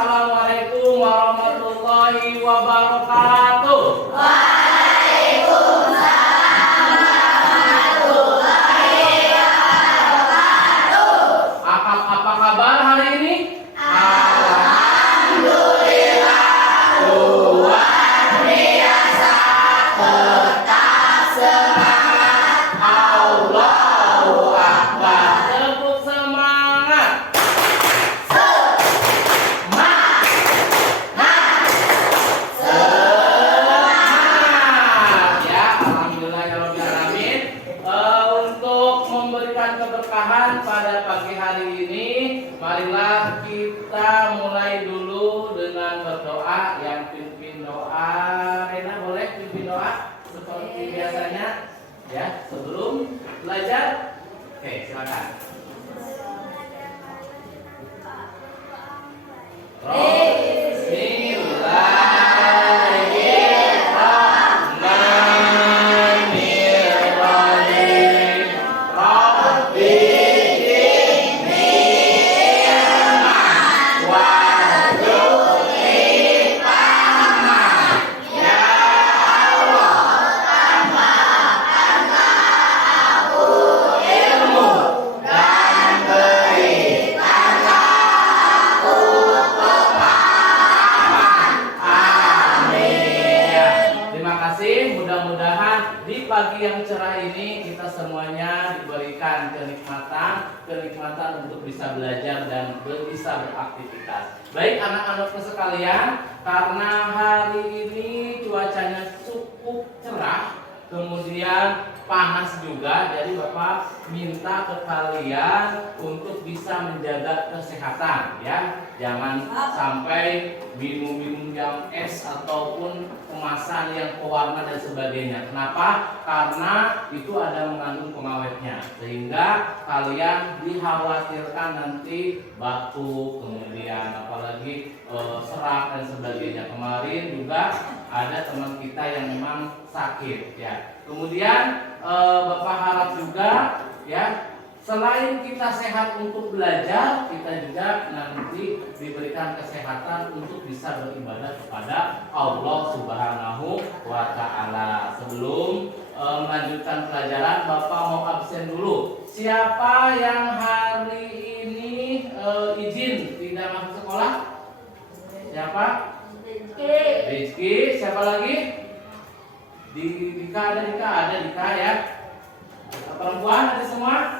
Assalamualaikum warahmatullahi wabarakatuh. Waalaikumsalam warahmatullahi wabarakatuh. Apa kabar hari ini? Alhamdulillah, luar biasa, tetap semangat. Allahu Akbar. Tepuk semangat. Semangat. Ya, alhamdulillahirobbilalamin. Untuk memberikan keberkahan pada pagi hari ini, marilah kita mulai dulu dengan berdoa. Yang pimpin doa, Rena boleh pimpin doa seperti biasanya, ya, sebelum belajar. Oke, silakan. Bismillahirrahmanirrahim. Rabbi zidni ilman warzuqni fahman. Ya Allah, tambahkanlah aku ilmu dan berikanlah aku pemahaman. Amin. Terima kasih. Mudah-mudahan di pagi yang cerah ini kita semuanya diberikan kenikmatan untuk bisa belajar dan bisa beraktivitas. Baik anak-anakku sekalian, karena hari ini cuacanya cukup cerah, kemudian panas juga, jadi Bapak minta ke kalian untuk bisa menjaga kesehatan, ya. Jangan sampai minum-minum yang es ataupun kemasan yang pewarna dan sebagainya. Kenapa? Karena itu ada mengandung pengawetnya, sehingga kalian dikhawatirkan nanti batuk, kemudian apalagi serak dan sebagainya. Kemarin juga ada teman kita yang memang sakit, ya. Kemudian Bapak harap juga, ya, selain kita sehat untuk belajar, kita juga nanti diberikan kesehatan untuk bisa beribadah kepada Allah Subhanahu wa Ta'ala. Sebelum melanjutkan pelajaran, Bapak mau absen dulu. Siapa yang hari ini izin tidak masuk sekolah? Siapa? Rizky. Siapa lagi? Dika ada Dika, ya. Perempuan ada semua?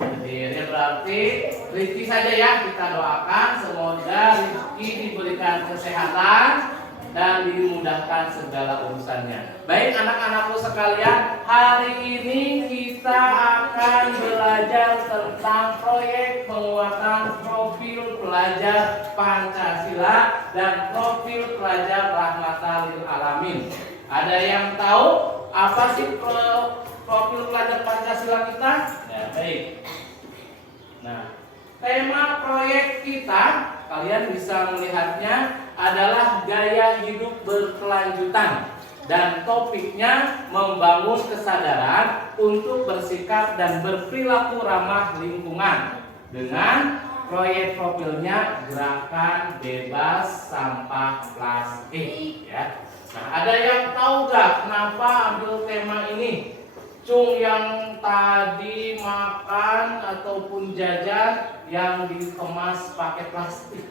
Jadi berarti Rizky saja, ya, kita doakan semoga Rizky diberikan kesehatan dan dimudahkan segala urusannya. Baik anak-anakku sekalian, hari ini kita akan belajar tentang proyek penguatan profil pelajar Pancasila dan profil pelajar Rahmatan lil Alamin. Ada yang tahu apa sih profil pelajar Pancasila kita? Ya, baik. Nah, tema proyek kita, kalian bisa melihatnya, adalah gaya hidup berkelanjutan. Dan topiknya membangun kesadaran untuk bersikap dan berperilaku ramah lingkungan. Dengan proyek profilnya gerakan bebas sampah plastik, ya. Nah, ada yang tahu gak kenapa ambil tema ini? Cung, yang tadi makan ataupun jajan yang dikemas pakai plastik.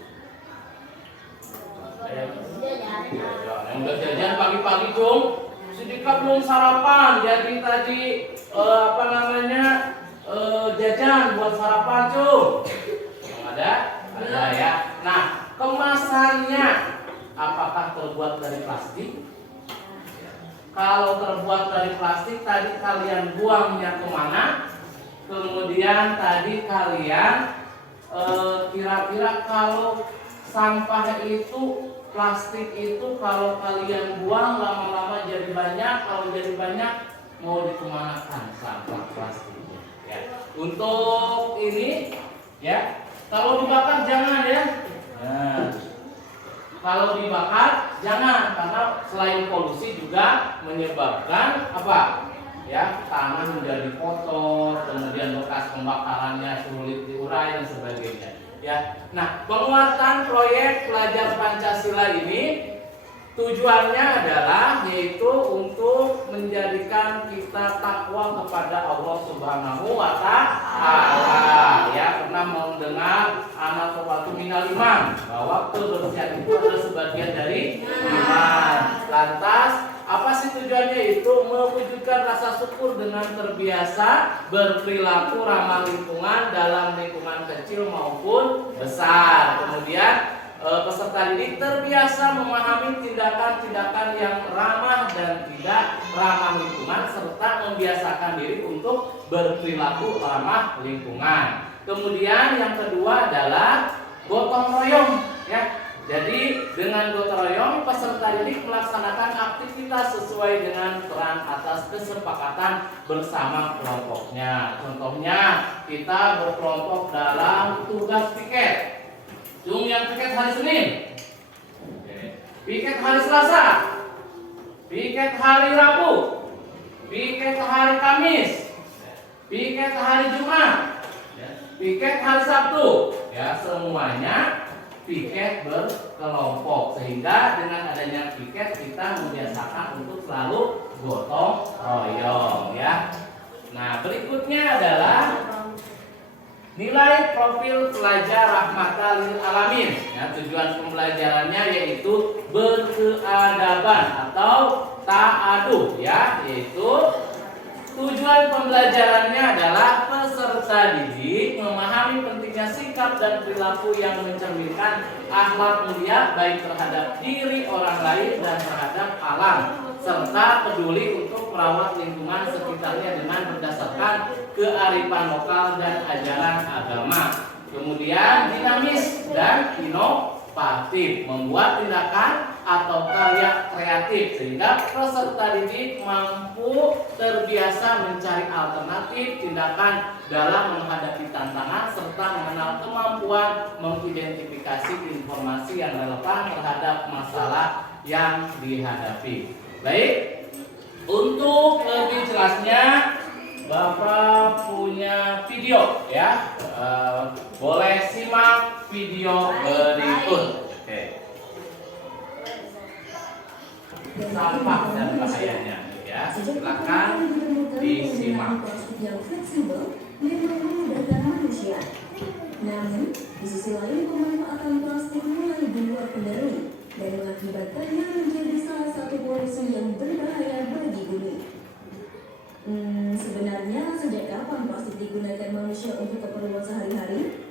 Yang udah jajan pagi-pagi, Cung, sedikit belum sarapan, jadi tadi jajan buat sarapan, Cung. Ada, ya. Nah, kemasannya apakah terbuat dari plastik? Kalau terbuat dari plastik, tadi kalian buangnya kemana? Kemudian tadi kalian kira-kira kalau sampah itu, plastik itu, kalau kalian buang lama-lama jadi banyak, kalau jadi banyak mau dikemanakan sampah plastiknya? Ya. Untuk ini, ya, kalau dibakar jangan, ya. Nah, kalau dibakar jangan, karena selain polusi juga menyebabkan apa? Ya, tanah menjadi kotor, kemudian bekas pembakarannya sulit diurai dan sebagainya. Ya. Nah, penguatan proyek pelajar Pancasila ini tujuannya adalah yaitu untuk menjadikan kita takwa kepada Allah Subhanahu wa taala. Ya, pernah mendengar anak tawatu minal iman bahwa kebersihan itu adalah sebagian dari iman. Lantas apa sih tujuannya? Itu mewujudkan rasa syukur dengan terbiasa berperilaku ramah lingkungan dalam lingkungan kecil maupun besar. Kemudian peserta didik terbiasa memahami tindakan-tindakan yang ramah dan tidak ramah lingkungan serta membiasakan diri untuk berperilaku ramah lingkungan. Kemudian yang kedua adalah gotong royong, ya. Jadi dengan gotong royong peserta didik melaksanakan aktivitas sesuai dengan peran atas kesepakatan bersama kelompoknya. Contohnya kita berkelompok dalam tugas piket. Yang piket hari Senin, piket hari Selasa, piket hari Rabu, piket hari Kamis, piket hari Jumat, piket hari Sabtu. Ya, semuanya piket berkelompok, sehingga dengan adanya piket kita membiasakan untuk selalu gotong royong, ya. Nah, berikutnya adalah nilai profil pelajar rahmatan lil alamin. Ya, tujuan pembelajarannya yaitu berkeadaban atau ta'adub, ya, yaitu tujuan pembelajarannya adalah peserta didik memahami pentingnya sikap dan perilaku yang mencerminkan akhlak mulia baik terhadap diri orang lain dan terhadap alam, serta peduli untuk merawat lingkungan sekitarnya dengan berdasarkan kearifan lokal dan ajaran agama. Kemudian dinamis dan inovatif, membuat tindakan atau karya kreatif sehingga peserta didik mampu terbiasa mencari alternatif tindakan dalam menghadapi tantangan serta mengenal kemampuan mengidentifikasi informasi yang relevan terhadap masalah yang dihadapi. Baik, untuk lebih jelasnya Bapak punya video, ya, boleh simak video berikut. Oke. Sampah dan bahayanya, ya, silakan disimak. Yang fleksibel memang memudahkan manusia. Namun, di sisi lain pemanfaatan plastik mulai diluar kendali dan mengakibatkannya menjadi salah satu polusi yang berbahaya bagi bumi. Sebenarnya sejak kapan plastik digunakan manusia untuk keperluan sehari-hari?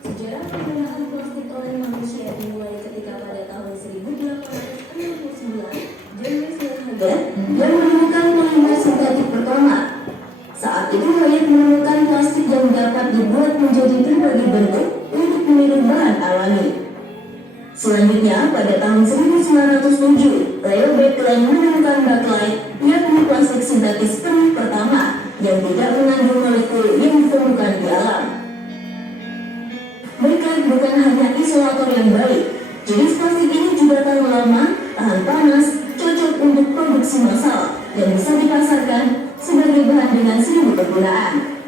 Sejarah penggunaan plastik oleh manusia dimulai ketika pada tahun 1869 James Langham yang menemukan polimer sintetik pertama. Saat itu Wyatt menemukan plastik yang dapat dibuat menjadi berbagai bentuk untuk meniru bahan alami. Selanjutnya, pada tahun 1907, Leo Baekeland menemukan bakelite, yakni plastik sintetis penuh pertama yang tidak mengandung molekul yang ditemukan di alam. Bakelite bukan hanya isolator yang baik, jenis plastik ini juga tahan lama, tahan panas, cocok untuk produksi massal, dan bisa dipasarkan sebagai bahan dengan 1000 penggunaan.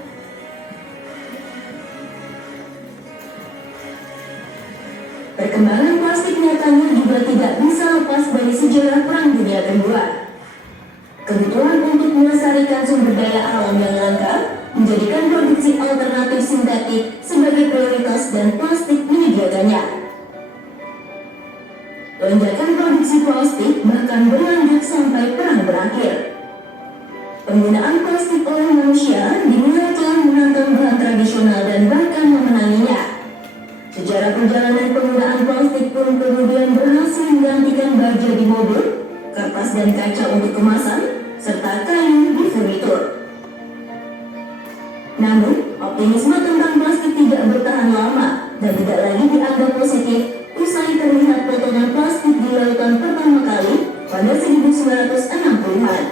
Perkembangan plastik nyatanya juga tidak bisa lepas dari sejarah Perang Dunia Kedua. Kebutuhan untuk melestarikan sumber daya alam yang langka menjadikan produksi alternatif sintetik sebagai prioritas dan plastik menyediakannya. Lonjakan produksi plastik bahkan berlanjut sampai perang berakhir. Penggunaan plastik oleh manusia dinilai telah menantang bahan tradisional dan bahkan memenanginya. Sejarah perjalanan penggunaan plastik pun kemudian berhasil menggantikan baja di mobil, kertas dan kaca untuk kemasan, serta kayu di furnitur. Namun, optimisme tentang plastik tidak bertahan lama dan tidak lagi dianggap positif usai terlihat potongan plastik di lautan pertama kali pada 1960-an.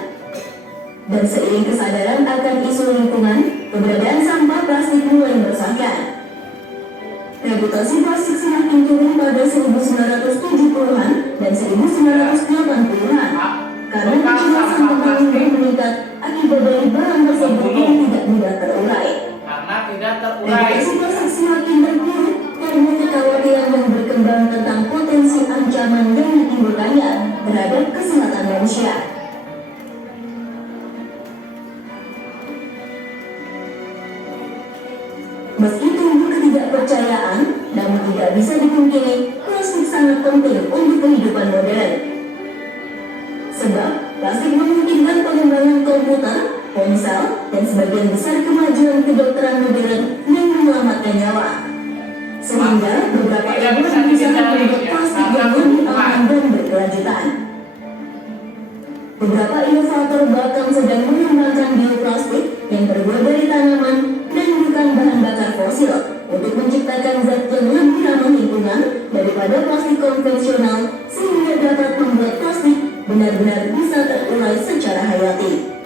Dan seiring kesadaran akan isu lingkungan, keberadaan sampah plastik mulai meresahkan. Reputasi plastik semakin turun pada 1970-an dan 1980-an karena jumlah sampah plastik meningkat akibat akibat dari bahan tersebut yang tidak mudah terurai. Karena tidak terurai. Edukasi plastik semakin terpuruk karena kekhawatiran yang berkembang tentang potensi ancaman yang ditimbulkannya terhadap kesehatan manusia. Meski tumbuh ketidakpercayaan, namun tidak bisa dipungkiri, plastik sangat penting untuk kehidupan modern. Sebab, plastik memungkinkan pengembangan komputer, ponsel, dan sebagian besar kemajuan kedokteran modern yang menyelamatkan nyawa. Sehingga beberapa ilmuwan bisa membuat plastik yang lebih aman dan berkelanjutan. Beberapa inovator bahkan sedang mengembangkan bioplastik yang terbuat dari tanaman dan bukan bahan bakar fosil untuk menciptakan zat yang lebih ramah lingkungan daripada plastik konvensional sehingga dapat membuat plastik benar-benar bisa terurai secara hayati.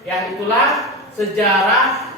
Ya, itulah sejarah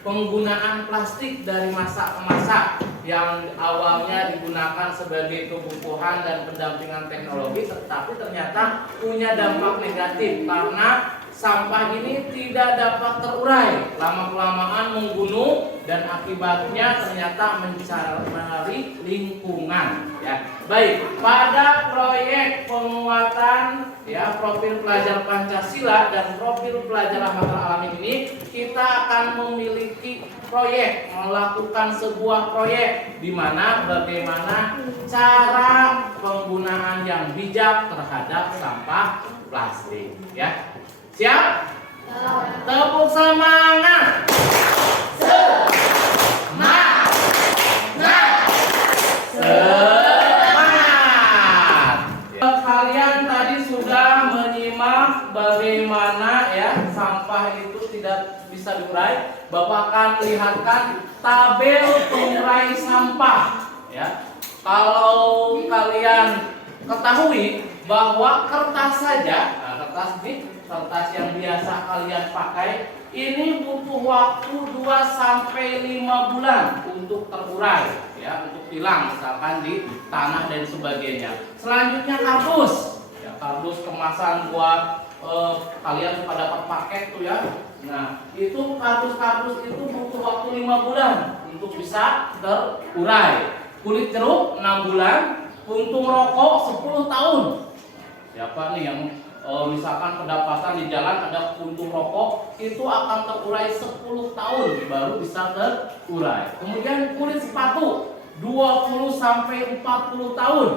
penggunaan plastik dari masa ke masa yang awalnya digunakan sebagai kebutuhan dan pendampingan teknologi, tetapi ternyata punya dampak negatif karena sampah ini tidak dapat terurai, lama-kelamaan membunuh dan akibatnya ternyata mencemari lingkungan. Ya, baik, pada proyek penguatan profil pelajar Pancasila dan profil pelajar Rahmatul Alamin ini, kita akan memiliki proyek, melakukan sebuah proyek di mana bagaimana cara penggunaan yang bijak terhadap sampah plastik. Ya, siap? Tepuk semangat. Semangat. Kalian tadi sudah menyimak bagaimana ya sampah itu tidak bisa diurai. Bapak akan lihatkan tabel pengurai sampah. Ya, kalau kalian ketahui bahwa kertas saja, kertas yang biasa kalian pakai ini butuh waktu 2 sampai 5 bulan untuk terurai, ya, untuk hilang misalkan di tanah dan sebagainya. Selanjutnya kardus, ya, kardus kemasan buat kalian suka dapat paket tuh ya. Nah, itu kardus itu butuh waktu 5 bulan untuk bisa terurai. Kulit jeruk 6 bulan, puntung rokok 10 tahun. Siapa nih yang misalkan kedapatan di jalan ada puntung rokok, itu akan terurai 10 tahun baru bisa terurai. Kemudian kulit sepatu 20 sampai 40 tahun.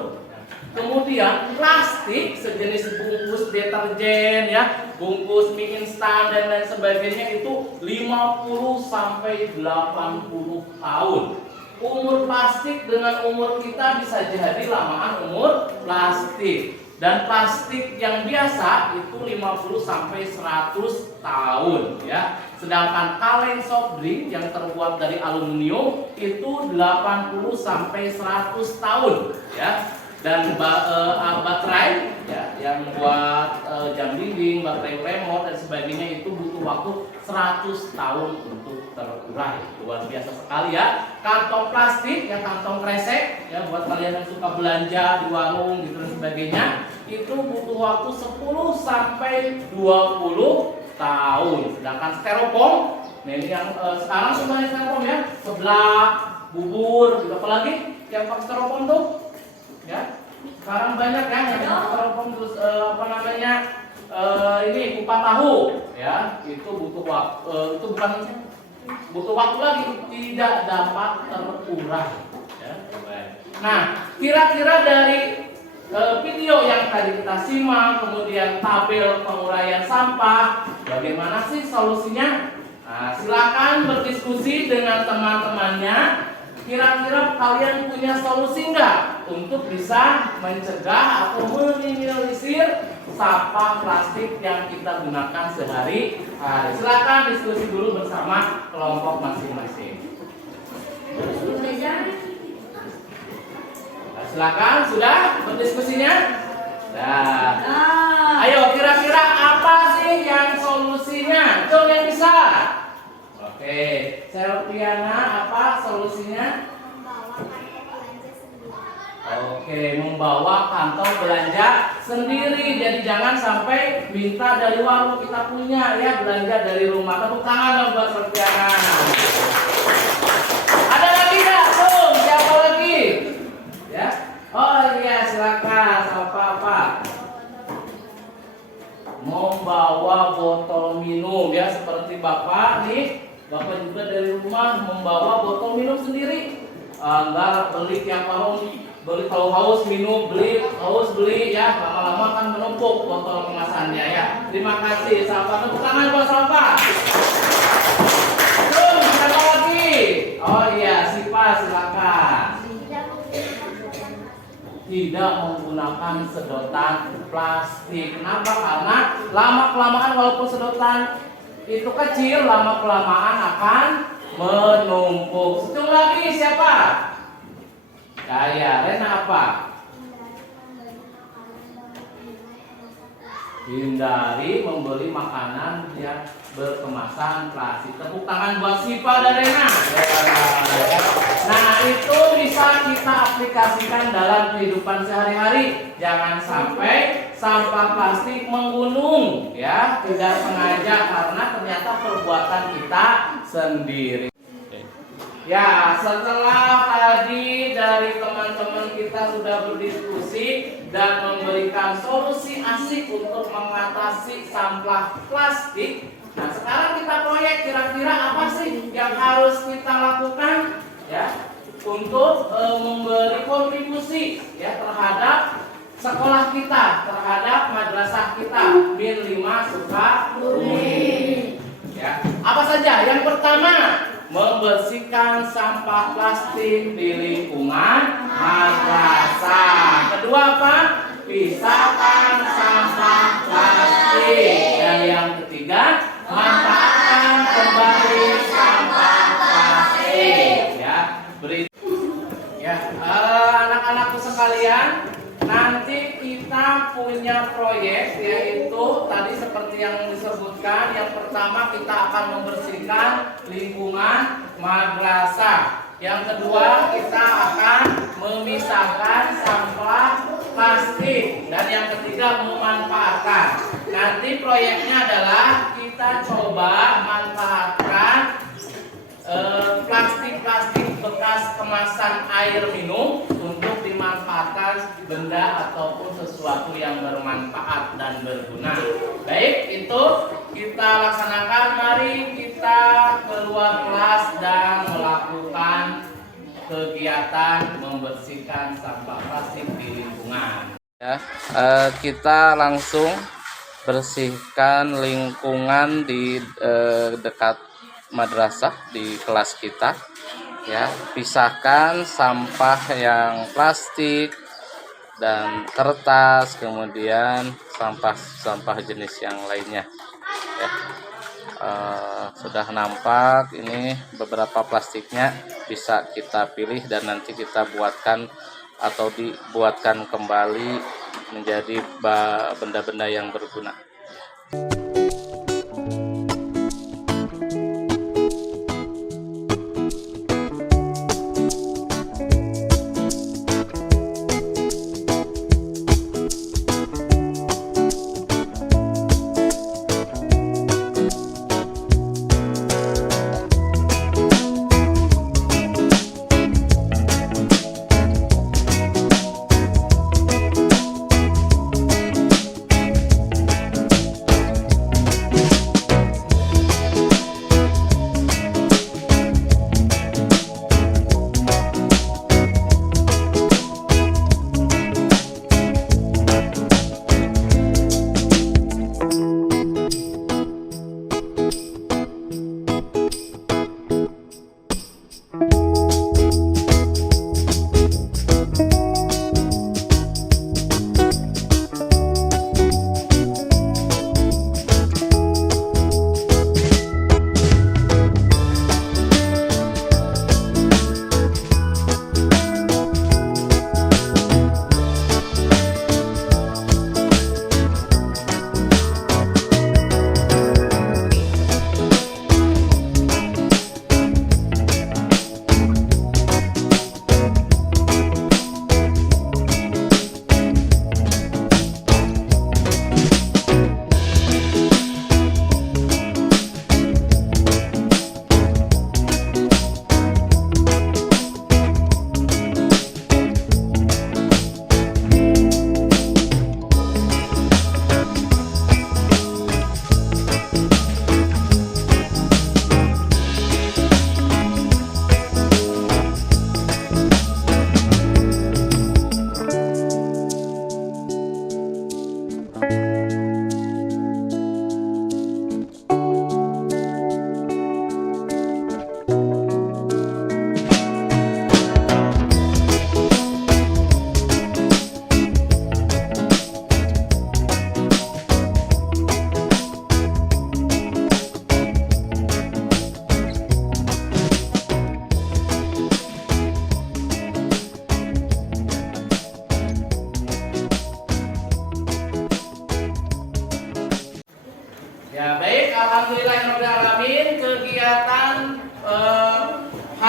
Kemudian plastik sejenis bungkus deterjen ya, bungkus mie instan dan lain sebagainya itu 50 sampai 80 tahun. Umur plastik dengan umur kita bisa jadi lamaan umur plastik. Dan plastik yang biasa itu 50 sampai 100 tahun ya. Sedangkan kaleng soft drink yang terbuat dari aluminium itu 80 sampai 100 tahun ya. Dan baterai ya yang buat jam dinding, baterai remote dan sebagainya itu butuh waktu 100 tahun untuk terurai. Luar biasa sekali ya. Kantong plastik ya, kantong kresek ya buat kalian yang suka belanja di warung gitu dan sebagainya, itu butuh waktu 10 sampai 20 tahun. Sedangkan styrofoam, nah ini yang sekarang semuanya styrofoam ya, seblak, bubur, gitu. Apalagi yang pakai styrofoam tuh ya. Sekarang banyak ya yang pakai styrofoam terus ini kupat tahu ya, itu butuh waktu, itu bukan butuh waktu lagi, tidak dapat terurai ya. Nah, kira-kira dari video yang tadi kita simak, kemudian tabel penguraian sampah, bagaimana sih solusinya? Nah, silakan berdiskusi dengan teman-temannya. Kira-kira kalian punya solusi nggak untuk bisa mencegah atau meminimalisir sampah plastik yang kita gunakan sehari-hari? Silakan diskusi dulu bersama kelompok masing-masing. Silakan, sudah berdiskusinya? Nah, ayo kira-kira apa sih yang solusi solusinya? Coba yang bisa. Oke, Selviana, apa solusinya? Oke, membawa kantong belanja sendiri. Jadi jangan sampai minta dari warung, kita punya ya, belanja dari rumah. Tepuk tangan dong buat Selviana. Ada lagi nggak? Tuh, siapa lagi? Ya. Oh iya, silakan. Apa? Membawa botol minum ya, seperti Bapak nih. Bapak juga dari rumah membawa botol minum sendiri. Enggak beli tiap warung, beli kalau haus minum, haus beli ya, lama-lama kan menumpuk botol kemasannya ya. Terima kasih. Sahabat, tepuk tangan buat sahabat. Terus siapa lagi? Oh iya, Sipa, silakan. Tidak menggunakan sedotan plastik. Kenapa? Karena lama-kelamaan walaupun sedotan itu kecil, lama-kelamaan akan menumpuk. Satu lagi siapa? Kaya. Rena apa? Hindari membeli makanan yang berkemasan plastik. Tepuk tangan buat Sipa dan Rena. Nah, itu bisa kita aplikasikan dalam kehidupan sehari-hari. Jangan sampai sampah plastik menggunung ya, tidak sengaja karena ternyata perbuatan kita sendiri. Ya, setelah tadi dari teman-teman kita sudah berdiskusi dan memberikan solusi asik untuk mengatasi sampah plastik. Nah, sekarang kita proyek, kira-kira apa sih yang harus kita lakukan ya untuk memberi kontribusi ya terhadap sekolah kita, terhadap madrasah kita. Min 5 suka bumi. Ya, apa saja? Yang pertama, membersihkan sampah plastik di lingkungan madrasah. Kedua apa? Pisahkan sampah plastik. Dan yang ketiga, manfaatkan kembali sampah plastik. Ya, anak-anakku sekalian, nanti kita punya proyek, yaitu tadi seperti yang disebutkan. Yang pertama, kita akan membersihkan lingkungan madrasah. Yang kedua, kita akan memisahkan sampah plastik. Dan yang ketiga, memanfaatkan. Nanti proyeknya adalah kita coba manfaatkan plastik-plastik bekas kemasan air minum untuk dimanfaatkan benda ataupun sesuatu yang bermanfaat dan berguna. Baik, itu kita laksanakan. Mari kita keluar kelas dan melakukan kegiatan membersihkan sampah plastik di lingkungan. Ya, kita langsung bersihkan lingkungan di dekat madrasah di kelas kita ya. Pisahkan sampah yang plastik dan kertas, kemudian sampah jenis yang lainnya ya. Sudah nampak ini beberapa plastiknya, bisa kita pilih dan nanti kita buatkan atau dibuatkan kembali menjadi benda-benda yang berguna.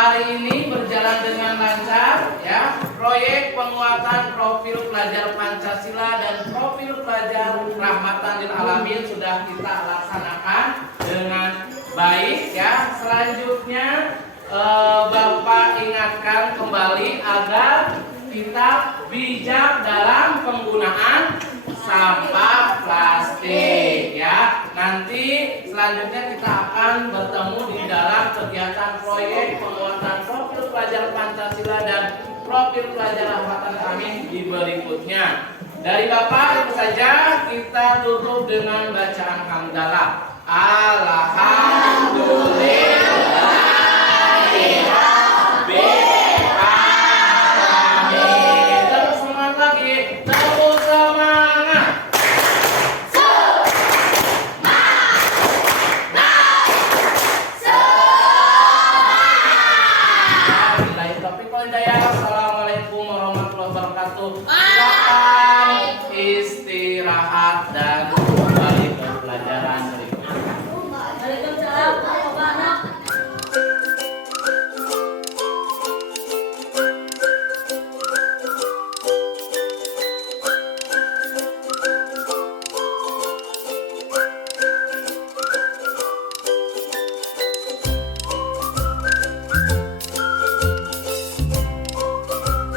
hari ini berjalan dengan lancar ya. Proyek penguatan profil pelajar Pancasila dan profil pelajar Rahmatan lil Alamin sudah kita laksanakan dengan baik ya. Selanjutnya Bapak ingatkan kembali agar kita bijak dalam penggunaan sampah plastik ya. Nanti selanjutnya kita akan bertemu di dalam kegiatan proyek penguatan profil pelajar Pancasila dan profil pelajar Rahmatan Alamin di berikutnya. Dari Bapak itu saja, kita tutup dengan bacaan hamdalah. Alhamdulillahirobbilalamin. Terus semangat lagi, terus semangat. Assalamualaikum warahmatullahi wabarakatuh. Silakan istirahat dan kembali ke pelajaran berikutnya. Waalaikumsalam, Pak Anak.